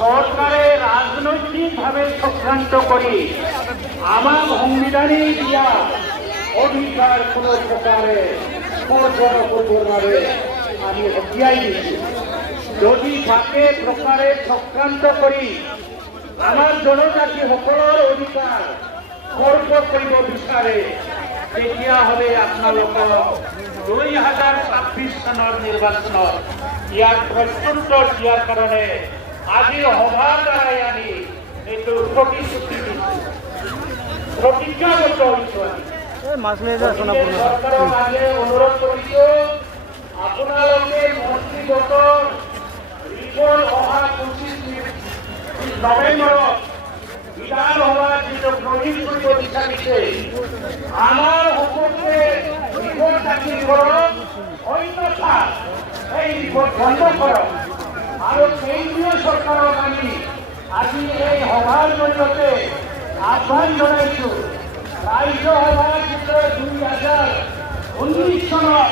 সরকারে রাজনৈতিকভাবে চক্রান্ত করি আমার সংবিধানে দিয়া অধিকার কোন প্রকারে ভাবে আমি হতিয়াই দিচ্ছি। যদি তাকে প্রকারে চক্রান্ত করি আমার জনজাতি সকলের অধিকার খর্ব কৰিব বিচাৰে তেতিয়াহ'লে আপোনালোকৰ 2026 চনৰ নিৰ্বাচনত ইয়াক প্ৰস্তুত দিয়াৰ কাৰণে আজিৰ সভাৰ দ্বাৰাই আমি এইটো প্ৰতিশ্ৰুতি দিছোঁ, প্ৰতিজ্ঞাবদ্ধ হৈছোঁ। চৰকাৰৰ মাজে অনুৰোধ কৰিছোঁ আপোনালোকে মন্ত্ৰীগত ৰিপৰ্ট অহা 25 নৱেম্বৰত বিধানসভা যিটো গ্ৰহণ কৰিব বিচাৰিছে আমাৰ সকলোৱে ৰিপৰ্ট দাখিল কৰক, অন্যথা এই ৰিপৰ্ট বন্ধ কৰক। আৰু কেন্দ্ৰীয় চৰকাৰক আমি আজি এই সভাৰ জৰিয়তে আহ্বান জনাইছোঁ ৰাজ্যসভাৰ ভিতৰত 2019 চনত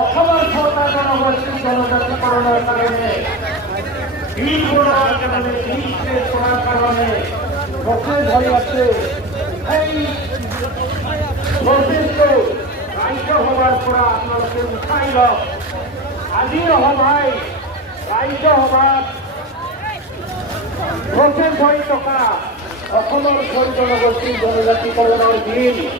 অসমৰ চৰকাৰ জনগোষ্ঠী জনজাতিকৰণৰ কাৰণে কৰাৰ কাৰণে প্ৰচেছ হৈ আছে। সেই প্ৰচেছটো ৰাজ্যসভাৰ পৰা আপোনালোকে উঠাই লওক। আজিৰ সভাই ৰাজ্যসভাত প্ৰচেছ হৈ থকা অসমৰ জনগোষ্ঠী জনজাতিকৰণৰ বিল